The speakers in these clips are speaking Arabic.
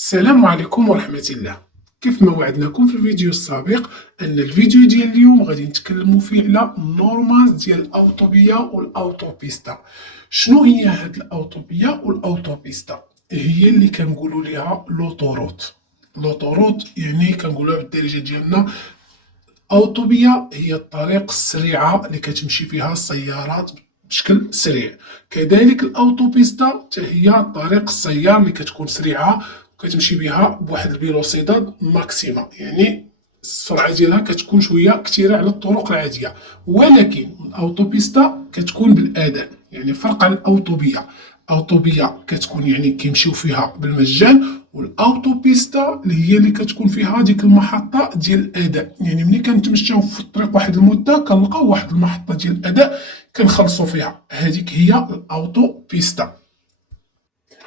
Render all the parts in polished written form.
السلام عليكم ورحمة الله. كيف ما وعدناكم في الفيديو السابق أن الفيديو ديال اليوم غادي نتكلموا فيه على النورمالز ديال الأوتوبيا والأوتوبيستا. شنو هي هاد الأوتوبيا والأوتوبيستا؟ هي اللي كنقولوا ليها لوطوروت. لوطوروت يعني كنقولوها بالدارجة ديالنا. أوتوبيا هي الطريق السريعة اللي كتمشي فيها السيارات بشكل سريع، كذلك الأوتوبيستا حتى هي الطريق السيار اللي كتكون سريعة وكتمشي بها بواحد الفيلوسيداد ماكسيما، يعني السرعة ديالها كتكون شوية كثيرة على الطرق العادية، ولكن الأوتوبيستا كتكون بالأداء. يعني فرق عن الأوتوبيا، الأوتوبيا كتكون يعني كيمشيو فيها بالمجان، والاوتوبيستا اللي هي اللي كتكون فيها ديك المحطه ديال الاداء. يعني ملي كنتمشاو في الطريق واحد المده كنلقاو واحد المحطه ديال الاداء كنخلصوا فيها، هذيك هي الاوتوبيستا.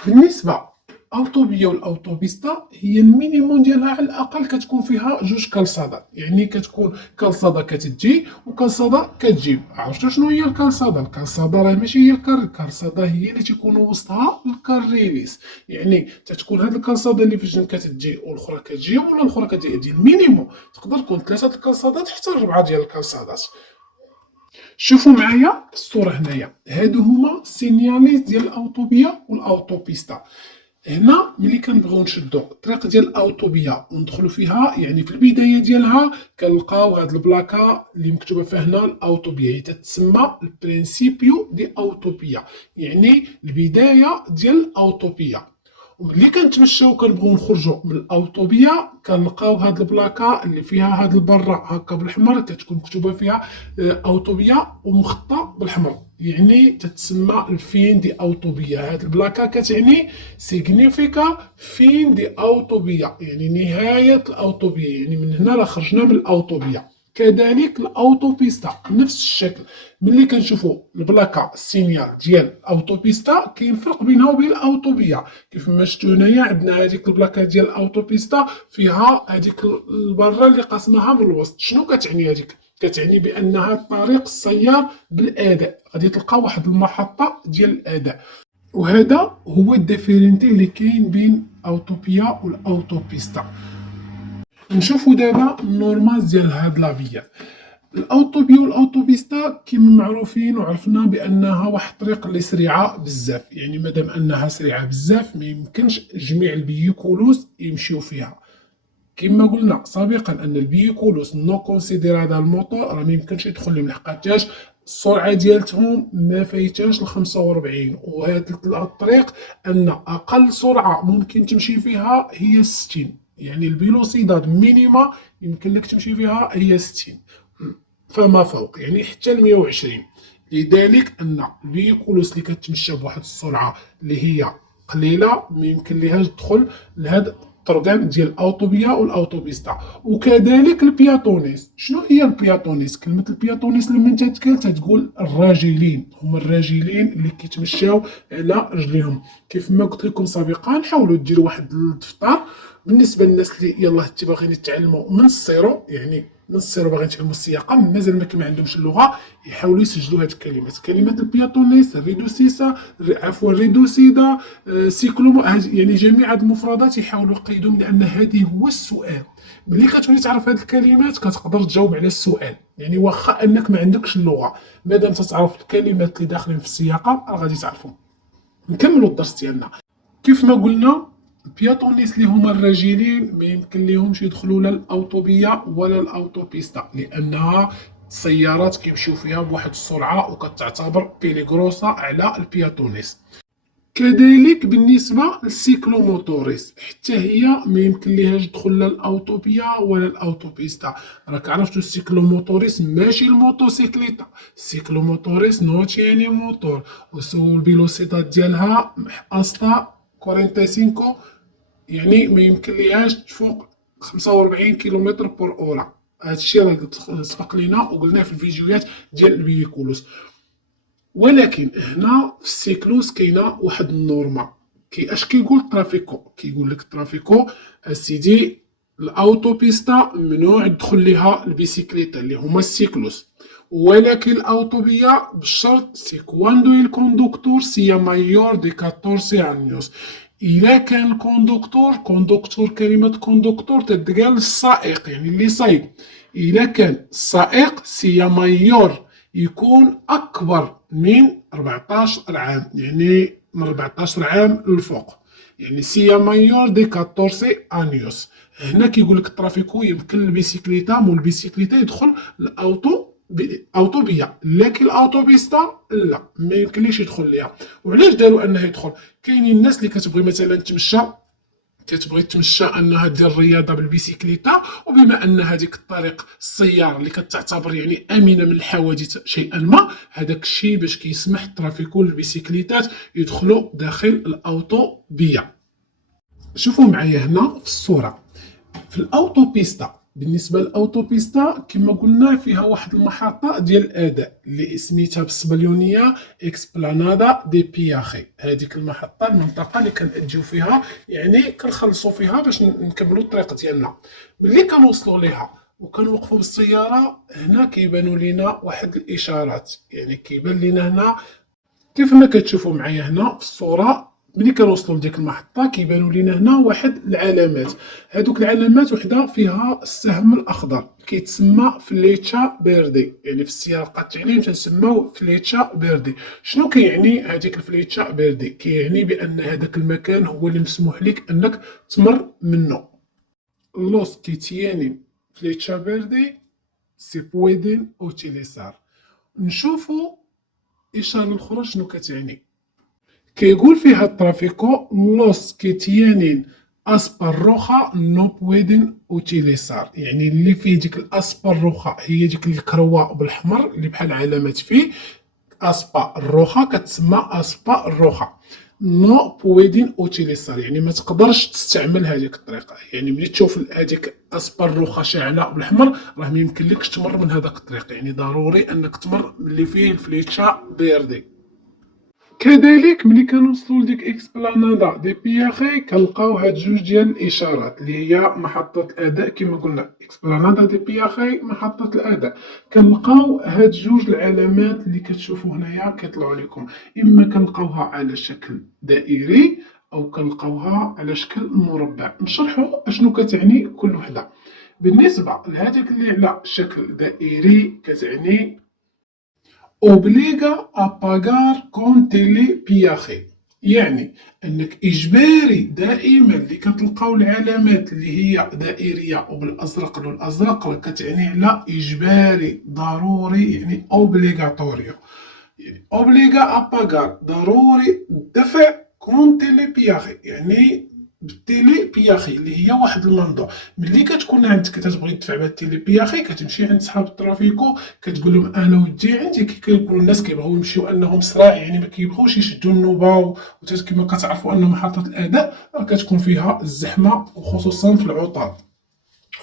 بالنسبه اوتوبيا والاوتوبيستا هي المينيموم ديالها على الاقل كتكون فيها جوج كالسادات، يعني كتكون كالسادا كتجي وكالسادا كتجيب. عرفتوا شنو هي الكالسادا؟ الكالسادا راه ماشي هي الكالسادا هي اللي تيكونوا وسطها الكاريليس، يعني تتكون هاد الكالسادا اللي في الجنب كتجي والاخرى كتجي ولا الاخرى كتجي. هادي المينيموم، تقدر تكون 3 الكالسادات حتى 4 ديال الكالسادات. شوفوا معايا الصورة هنايا، هادو هما السينياليز ديال الأوتوبيا والأوتوبيستا. هنا ملي كنبغيو نشدو الطريق ديال الأوتوبيا وندخلو فيها، يعني في البداية ديالها كنلقاو هاد البلاكا اللي مكتوبة فيها هنا الأوتوبيا، هي تتسمى البرينسيبيو دي أوتوبيا، يعني البداية ديال الأوتوبيا. وملي كنتمشاو كنبغيو نخرجوا من الاوتوبيا كنلقاو هاد البلاكه اللي فيها هاد البره هكا بالحمر كتكون مكتوبه فيها اوتوبيا ومخطه بالحمر، يعني تتسمى الفين دي اوتوبيا. هاد البلاكه كتعني سيغنيفيكا فين دي اوتوبيا، يعني نهايه الاوتوبيا، يعني من هنا راه خرجنا من الاوتوبيا. كذلك الاوتوبيستا نفس الشكل، ملي كنشوفوا البلاكه السينيال ديال الاوتوبيستا كاين فرق بينها وبين الاوتوبيا. كيف ما شفتوا هنايا عندنا هذيك البلاكه ديال الاوتوبيستا فيها هذيك البره اللي قاسماها من الوسط. شنو كتعني هذيك؟ كتعني بانها الطريق السيار بالاداء، غادي تلقى واحد المحطه ديال الاداء. وهذا هو الديفيرنتي اللي كاين بين الاوتوبيا والاوتوبيستا. نشوفوا دابا النورمالز ديال هاد لافيا. الاوتوبيا والاوتوبيستا كيما معروفين وعرفنا بانها واحد الطريق اللي سريعه بزاف، يعني مادام انها سريعه بزاف ما يمكنش جميع البييكولوس يمشيو فيها. كما قلنا سابقا ان البييكولوس نو كونسيديرادا الموتور راه ما يمكنش يدخل لهم، لحقاش السرعه ديالتهم ما فايتاش ل 45، وهذا الطريق ان اقل سرعه ممكن تمشي فيها هي 60، يعني الفيلوسيداد مينيما يمكن لك تمشي فيها هي 60 فما فوق، يعني حتى ل 120. لذلك ان الفيكولوس اللي كتمشى بواحد السرعه اللي هي قليله ما يمكن ليهاش تدخل لهاد الطرقان ديال الاوتوبيا والاوتوبيستا. وكذلك البياتونيس. شنو هي البياتونيس؟ كلمه البياتونيس لما تتقال تتقول الراجلين، هما الراجلين اللي كيتمشاو على رجليهم. كيف ما قلت لكم سابقا حاولوا ديروا واحد الدفتر بالنسبه للناس اللي يلاه باغيين يتعلموا من الصيرو، يعني من الصيرو باغيين يتعلموا السياقه مازال ما عندهمش اللغه، يحاولوا يسجلوا هاد الكلمات. كلمه البياتونيس، الريدوسيسا، عفوا الريدوسيدا، سيكلومو، يعني جميع هاد المفردات يحاولوا يقيدوهم، لان هذه هو السؤال. ملي كتولي تعرف هاد الكلمات كتقدر تجاوب على السؤال، يعني واخا انك ما عندكش اللغه مادام تتعرف الكلمات اللي داخلين في السياقه راه غادي تعرفهم. نكملوا الدرس ديالنا. كيف ما قلنا البياتونيس اللي هما الراجلين ما يمكن ليهمش يدخلوا لا الاوتوبيا ولا الاوتوبيستا، لانها السيارات كيمشيو فيها بواحد السرعه وكتعتبر بيليغروسا على البياتونيس. كذلك بالنسبه للسيكلوموتوريس حتى هي ما يمكن ليهاش تدخل لا الاوتوبيا ولا الاوتوبيستا. راك عرفتوا السيكلوموتوريس ماشي الموتوسيكليتا، السيكلوموتوريس نوت يعني موتور، والفيلوسيتات ديالها اصلا 45، يعني ما يمكن ليهاش تفوق 45 كيلومتر بور اورا. هادشي راه سبق لينا وقلناه في الفيديوهات ديال الفييكولوس. ولكن هنا في السيكلوس كاينه واحد النورما. اش كيقول الترافيكو؟ كيقول لك الترافيكو اسيدي الاوتوبيستا ممنوع تدخل ليها البيسيكليتا اللي هما السيكلوس، ولكن الاوتوبيا بالشرط سي كواندو الكوندوكتور سي مايور دي 14 años. إلا كان كوندكتور، كوندكتور كلمة كوندكتور تتقال السائق يعني اللي صايب. إلا كان السائق سي مايور يكون أكبر من 14 عام، يعني من 14 عام للفوق، يعني سي مايور دي 14 انيوس. هنا كيقول لك الترافيكو يمكن البيسيكليتا مول البيسيكليتا يدخل الاوتو اوتوبيا، لكن الاوتوبيستا لا ما يمكنليش يدخل ليها. وعلاش داروا انه يدخل؟ كاينين الناس اللي كتبغي مثلا تمشى، كتبغي تمشى انها دير الرياضه بالبيسيكليتا، وبما ان هذيك الطريق السياره اللي كتعتبر يعني امنه من الحوادث شيئا ما، هذاك الشيء باش كيسمح الترافيكو للبيسيكليتات يدخلوا داخل الاوتوبيا. شوفوا معايا هنا في الصوره في الاوتوبيستا. بالنسبه للاوتوبيستا كما قلنا فيها واحد المحطه ديال الاداء اللي سميتها بالسبليونيه اكسبلانادا دي بياخي. هذيك المحطه المنطقه اللي كنأديو فيها يعني كنخلصوا فيها باش نكملوا الطريق ديالنا. ملي كنوصلوا ليها وكنوقفوا بالسياره، هنا كيبانوا لينا واحد الاشارات، يعني كيبان لينا هنا كيف ما كتشوفوا معايا هنا في الصوره. ملي كنوصلوا لديك المحطه كيبانوا لينا هنا واحد العلامات. هذوك العلامات وحده فيها السهم الاخضر كيتسمى فليتشا بيردي، يعني في السياق التعليم تنسماو فليتشا بيردي. شنو كيعني هذيك الفليتشا بيردي؟ كيعني بان هذاك المكان هو اللي مسموح لك انك تمر منه. لوس كيتيانين فليتشا بيردي سي بويدين اوتيليزار. نشوفوا الإشارة الأخرى شنو كتعني. كيقول فيها الترافيكو لوس كي تيانين أسبر روخا نو بويدين أوتيليزار، يعني اللي فيه ديك الأسبر روخا هي ديك الكروة بالحمر اللي بحال علامات فيه. أسبا الروخا كتسمى أسبا الروخا نو بويدين اوتيليزار، يعني ما تقدرش تستعمل هذيك الطريقه. يعني ملي تشوف هذيك اسبا الروخا شاعله بالحمر راه ما يمكنلكش تمر من هذاك الطريق، يعني ضروري انك تمر اللي فيه الفليتشا بيردي. كذلك ملي كنوصلوا لديك اكسبلانادا دي بياخي كنلقاو هاد جوج ديال الاشارات اللي هي محطه الاداء. كما قلنا اكسبلانادا دي بياخي محطه الاداء، كنلقاو هاد جوج العلامات اللي كتشوفوا هنايا كيطلعوا لكم، اما كنلقاوها على شكل دائري او كنلقاوها على شكل مربع. نشرحوا اشنو كتعني كل وحده. بالنسبه لهذيك اللي على شكل دائري كتعني اوبليغا اباغار كون تيلي بياخي، يعني انك اجباري دائما اللي كتلقاو العلامات اللي هي دائريه وبالازرق، لون الازرق راه كتعني على اجباري ضروري، يعني اوبليغاتوريو، يعني اوبليغا اباغار ضروري الدفع كون تيلي بياخي، يعني بالتيلي بياخي اللي هي واحد المنظور. ملي كتكون عندك كتبغي تدفع بهاد التيلي بياخي كتمشي عند صحاب الترافيكو كتقول لهم انا ودي عندي. كيقولوا الناس كيبغيو يمشيو انهم سراع، يعني ما كيبغيوش يشدوا النوبه. كما كتعرفوا ان محطه الاداء راه كتكون فيها الزحمه وخصوصا في العطل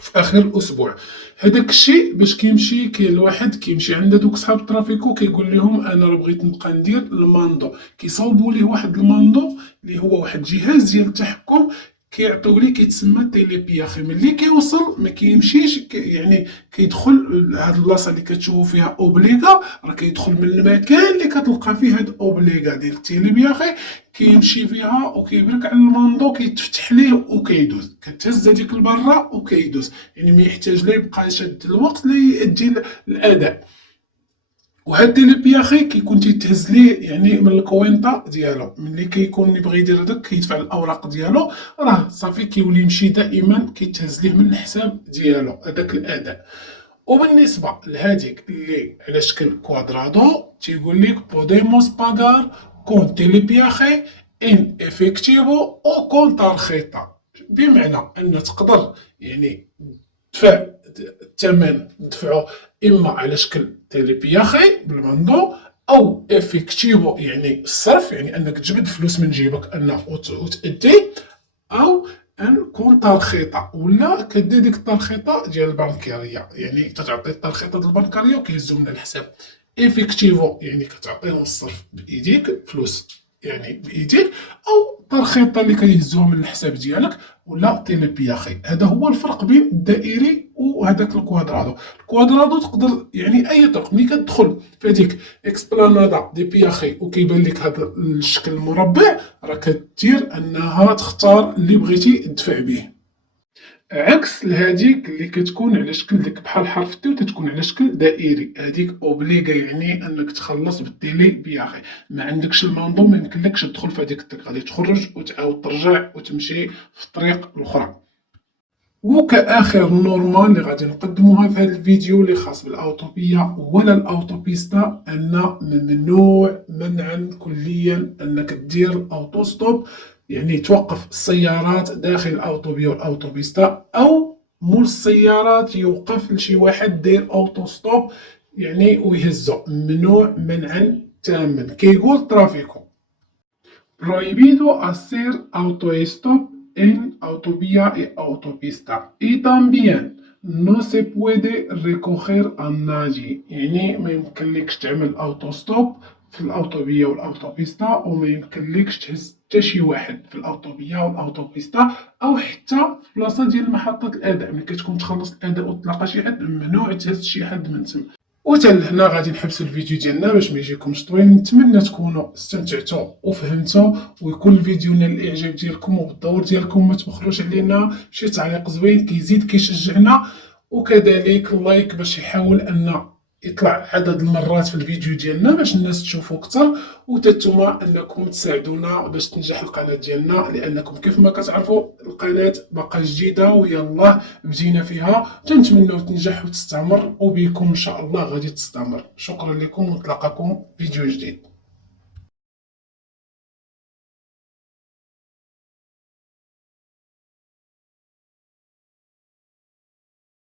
في اخر الاسبوع. هذاك الشيء باش كيمشي الواحد كيمشي عند دوك صحاب الترافيكو كيقول لهم انا راه بغيت نبقى ندير الماندو، كيصاوبوا ليه واحد الماندو اللي هو واحد الجهاز ديال التحكم كيعطيو ليه كيتسمى تيلي بياخي. ملي كيوصل ما كيمشيش يعني كيدخل لهاد البلاصه اللي كتشوفوا فيها اوبليغا، راه كيدخل من المكان اللي كتلقى فيه هاد اوبليغا ديال التيلي بياخي، كيمشي فيها وكيبرك على الماندو كيتفتح ليه وكيدوز، كتهز هذيك لبرا وكيدوز، يعني ما يحتاج لا يبقى يشد الوقت ليأدي الاداء. وهاد التيلي بياخي كيكون تيتهز ليه يعني من الكوينطا ديالو. ملي كيكون يبغي يدير هذاك كيدفع الاوراق ديالو راه صافي كيولي يمشي دائما كيتهز ليه من الحساب ديالو هذاك الاداء. وبالنسبه لهذيك اللي على شكل كوادرادو تيقول لك بوديموس باغار كون تيلي بياخي ان افيكتيفو او كون تارخيطا، بمعنى ان تقدر يعني دفع الثمن دفعه اما على شكل تيلي بياخي بالماندو او افيكتيفو يعني الصرف، يعني انك تجبد فلوس من جيبك انه وتأدي، او ان كون ترخيطه ولا كدير ديك الترخيطه ديال البنكاريه، يعني كتعطي الترخيطه ديال البنكاريه وكيهزو من الحساب. افيكتيفو يعني كتعطيهم الصرف بايديك فلوس يعني بايديك، او الترخيطه اللي كيهزوها من الحساب ديالك ولا تيليبياخي. هذا هو الفرق بين الدائري وهذاك الكوادرادو. الكوادرادو تقدر يعني اي طرق ملي كتدخل في هذيك اكسبلانادا دي بياخي وكيبان لك هذا الشكل المربع، راه كدير انها تختار اللي بغيتي تدفع به، عكس لهاديك اللي كتكون على شكل ديك بحال حرف تي وتتكون على شكل دائري. هاديك اوبليغا يعني انك تخلص بالتيلي بياخي، ما عندكش المنظوم، ما يمكنلكش تدخل في هذيك الطريق، غادي تخرج وتعاود ترجع وتمشي في الطريق الاخرى. وكآخر نورما اللي غادي نقدموها في هذا الفيديو اللي خاص بالأوتوبية ولا الأوتوبيستا، أن ممنوع منعا كليا أنك دير الأوتو ستوب، يعني توقف السيارات داخل الأوتوبية والأوتوبيستا، أو مول السيارات يوقف لشي واحد دير أوتو ستوب يعني ويهزو. ممنوع منعا تاما. كيقول الترافيكو prohibido hacer autostop en autovía y autopista y también no se puede recoger a nadie. يعني ما يمكنلكش تعمل اوتو ستوب في الاوتوبية والاوتوبيستا، وما يمكنلكش تهز حتى شي واحد في الاوتوبية والاوتوبيستا، او حتى في بلاصة ديال محطة الاداء. ملي كتكون تخلص الاداء وتلاقى شي حد ممنوع تهز شي حد من تما. وتا لهنا غادي نحبسوا الفيديو ديالنا باش ما يجيكمش طويل. نتمنى تكونوا استمتعتوا وفهمتوا، ويكون الفيديو نال الاعجاب ديالكم وبالدور ديالكم. ما تبخلوش علينا شي تعليق زوين كيزيد كيشجعنا، وكذلك اللايك باش يحاول ان يطلع عدد المرات في الفيديو ديالنا باش الناس تشوفوا اكثر، وتتوما انكم تساعدونا باش تنجح القناه ديالنا، لانكم كيف ما كتعرفوا القناه باقا جديده ويلاه بدينا فيها. تنتمنوا تنجح وتستمر، وبكم ان شاء الله غادي تستمر. شكرا لكم ونتلاقاكم فيديو جديد.